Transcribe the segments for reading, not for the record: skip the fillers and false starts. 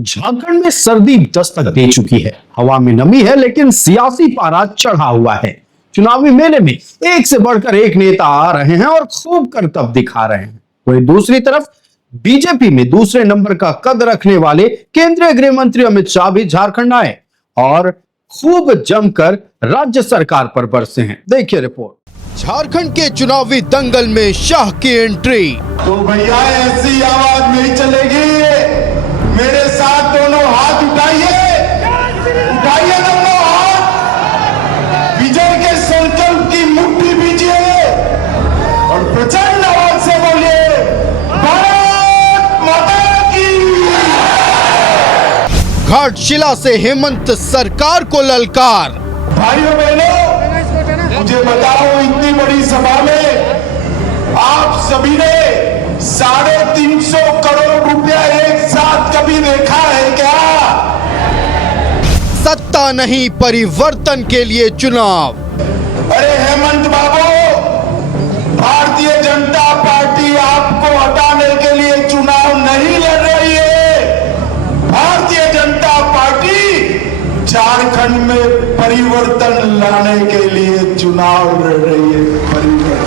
झारखंड में सर्दी दस्तक दे चुकी है। हवा में नमी है, लेकिन सियासी पारा चढ़ा हुआ है। चुनावी मेले में एक से बढ़कर एक नेता आ रहे हैं और खूब करतब दिखा रहे हैं। वहीं दूसरी तरफ बीजेपी में दूसरे नंबर का कद रखने वाले केंद्रीय गृह मंत्री अमित शाह भी झारखंड आए और खूब जमकर राज्य सरकार पर बरसे हैं। देखिए रिपोर्ट। झारखंड के चुनावी दंगल में शाह की एंट्री। तो भैया ऐसी आवाज नहीं चलेगी। मेरे साथ दोनों हाथ उठाइए, उठाइए दोनों हाथ, विजय के संकल्प की मुट्ठी बीजिए और प्रचंड आवाज से बोलिए भारत माता की। घाटशिला से हेमंत सरकार को ललकार। भाइयों बहनों, मुझे बताओ, इतनी बड़ी सभा में आप सभी ने 350 करोड़ रुपया एक साथ कभी देखा है क्या? सत्ता नहीं, परिवर्तन के लिए चुनाव। अरे हेमंत बाबू, भारतीय जनता पार्टी आपको हटाने के लिए चुनाव नहीं लड़ रही है। भारतीय जनता पार्टी झारखंड में परिवर्तन लाने के लिए चुनाव लड़ रही है। परिवर्तन।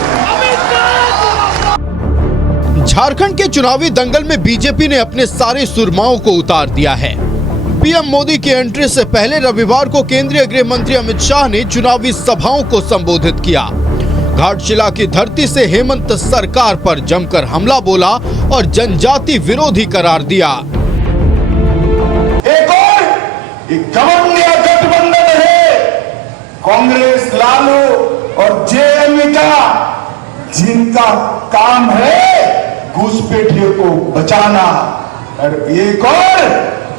झारखंड के चुनावी दंगल में बीजेपी ने अपने सारे सुरमाओं को उतार दिया है। पीएम मोदी की एंट्री से पहले रविवार को केंद्रीय गृह मंत्री अमित शाह ने चुनावी सभाओं को संबोधित किया। घाटशिला की धरती से हेमंत सरकार पर जमकर हमला बोला और जनजाति विरोधी करार दिया। एक और गठबंधन है कांग्रेस, लालू और जेएमयू का, जिनका काम है घुसपैठियों को बचाना। और एक और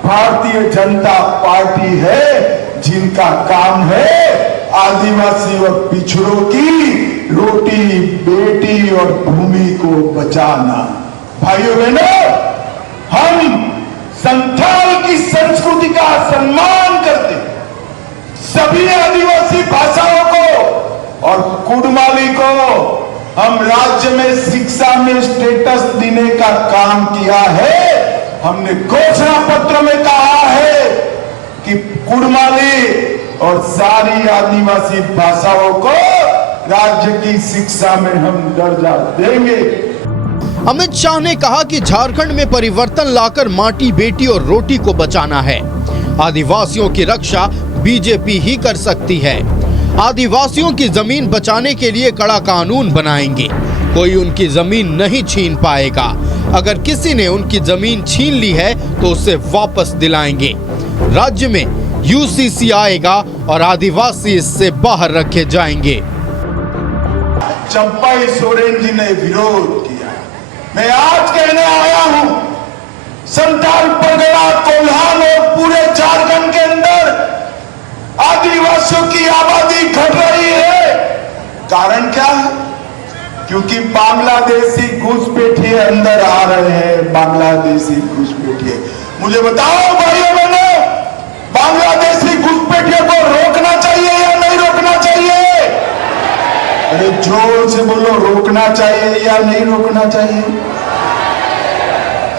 भारतीय जनता पार्टी है जिनका काम है आदिवासी और पिछड़ों की रोटी, बेटी और भूमि को बचाना। भाइयों बहनों, हम संथाल की संस्कृति का सम्मान करते, सभी आदिवासी भाषाओं को और कुड़माली को हम राज्य में शिक्षा में स्टेटस देने का काम किया है। हमने घोषणा पत्र में कहा है कि कुड़माली और सारी आदिवासी भाषाओं को राज्य की शिक्षा में हम दर्जा देंगे। अमित शाह ने कहा कि झारखंड में परिवर्तन लाकर माटी, बेटी और रोटी को बचाना है। आदिवासियों की रक्षा बीजेपी ही कर सकती है। आदिवासियों की जमीन बचाने के लिए कड़ा कानून बनाएंगे। कोई उनकी जमीन नहीं छीन पाएगा। अगर किसी ने उनकी जमीन छीन ली है तो उसे वापस दिलाएंगे। राज्य में यूसीसी आएगा और आदिवासी इससे बाहर रखे जाएंगे। चंपाई सोरेन जी ने विरोध किया। मैं आज कहने आया हूं, संथाल परगना, कोल्हान और पूरे झारखंड के अंदर आदिवासियों की आबादी घट रही है। कारण क्या है? क्योंकि बांग्लादेशी घुसपैठिए अंदर आ रहे हैं। बांग्लादेशी घुसपैठिए, मुझे बताओ भाइयों बहनों, बांग्लादेशी घुसपैठिए को रोकना चाहिए या नहीं रोकना चाहिए? अरे जोर से बोलो, रोकना चाहिए या नहीं रोकना चाहिए?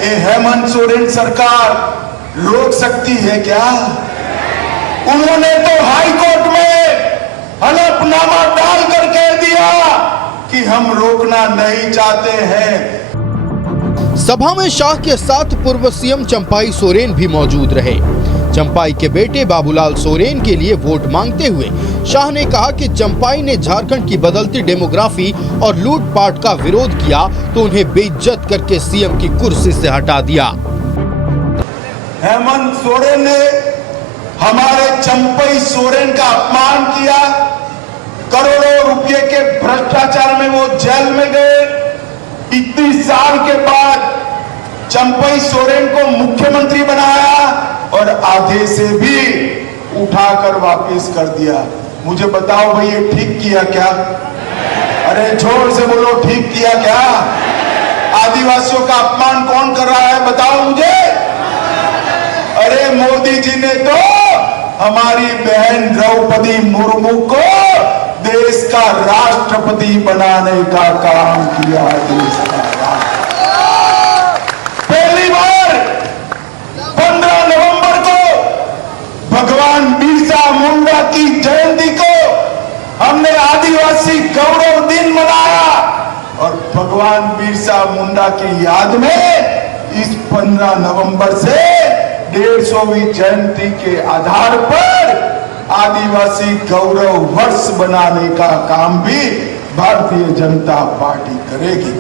ये हेमंत सोरेन सरकार रोक सकती है क्या? उन्होंने तो हाई कोर्ट में हलफनामा डाल कर कह दिया कि हम रोकना नहीं चाहते हैं। सभा में शाह के साथ पूर्व सीएम चंपाई सोरेन भी मौजूद रहे। चंपाई के बेटे बाबूलाल सोरेन के लिए वोट मांगते हुए शाह ने कहा कि चंपाई ने झारखंड की बदलती डेमोग्राफी और लूटपाट का विरोध किया तो उन्हें बेइज्जत करके सीएम की कुर्सी से हटा दिया। हेमंत सोरेन ने हमारे चंपाई सोरेन का अपमान किया। करोड़ों रुपए के भ्रष्टाचार में वो जेल में गए। इतनी साल के बाद चंपाई सोरेन को मुख्यमंत्री बनाया और आधे से भी उठाकर वापस कर दिया। मुझे बताओ भाई, ये ठीक किया क्या? अरे जोर से बोलो, ठीक किया क्या? आदिवासियों का अपमान कौन कर रहा है, बताओ मुझे। अरे मोदी जी ने तो हमारी बहन द्रौपदी मुर्मू को देश का राष्ट्रपति बनाने का काम किया। देश का पहली बार 15 भगवान बिरसा मुंडा की जयंती को हमने आदिवासी गौरव दिन मनाया और भगवान बिरसा मुंडा की याद में इस 15 नवंबर से 150वीं जयंती के आधार पर आदिवासी गौरव वर्ष बनाने का काम भी भारतीय जनता पार्टी करेगी।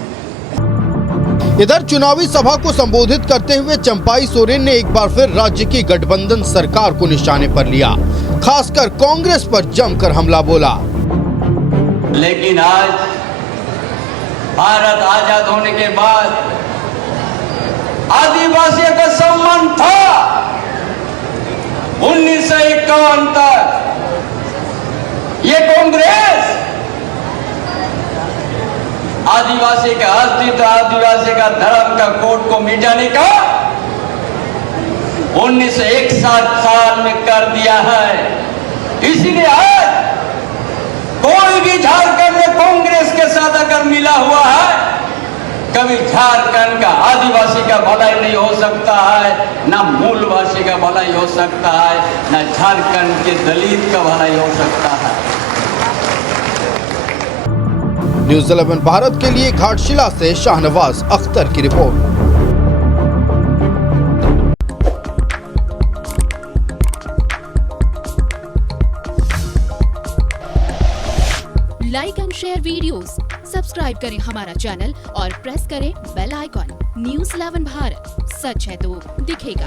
इधर चुनावी सभा को संबोधित करते हुए चंपाई सोरेन ने एक बार फिर राज्य की गठबंधन सरकार को निशाने पर लिया, खासकर कांग्रेस पर जमकर हमला बोला। लेकिन आज भारत आजाद होने के बाद आदिवासियों का सम्मान था। 1951 तक ये कांग्रेस आदिवासी का अस्तित्व, आदिवासी का धर्म का कोड को मिटाने का 1961 साल में कर दिया है। इसीलिए आज कोई भी झारखंड में कांग्रेस के साथ अगर मिला हुआ है, कभी झारखंड का आदिवासी का भलाई नहीं हो सकता है, ना मूलवासी का भलाई हो सकता है, ना झारखंड के दलित का भलाई हो सकता है। न्यूज़ 11 भारत के लिए घाटशिला से शाहनवाज अख्तर की report. Like and share videos, subscribe करें हमारा चैनल और प्रेस करें बेल आइकॉन। न्यूज़ 11 भारत, सच है तो दिखेगा।